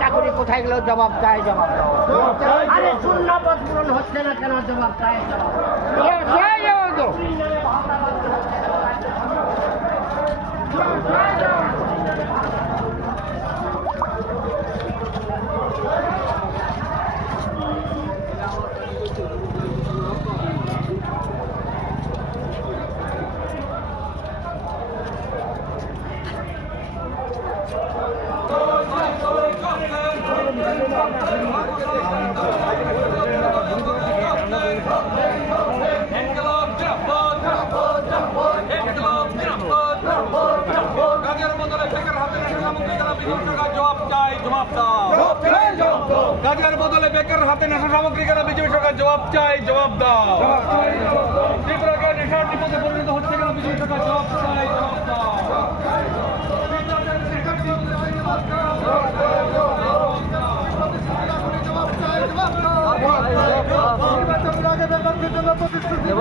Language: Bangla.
চাকরি কোথায় গেল? জবাব চাই, জবাব দাও। আরে শূন্য পদ পূরণ হচ্ছে না কেন? জবাব চাই, জবাব দাও। কাজের বদলে বেকার হাতে নেশা সামগ্রী কেন বিজেপি সরকার? জবাব চাই, জবাব দাও। ত্রিপুরাকে নেশার বিপদে পরিণত হচ্ছে কেন বিজেপি সরকার? জবাব চাই, জবাব দাও। নির্বাচনের আগে বেকারদের জন্য প্রতিশ্রুতি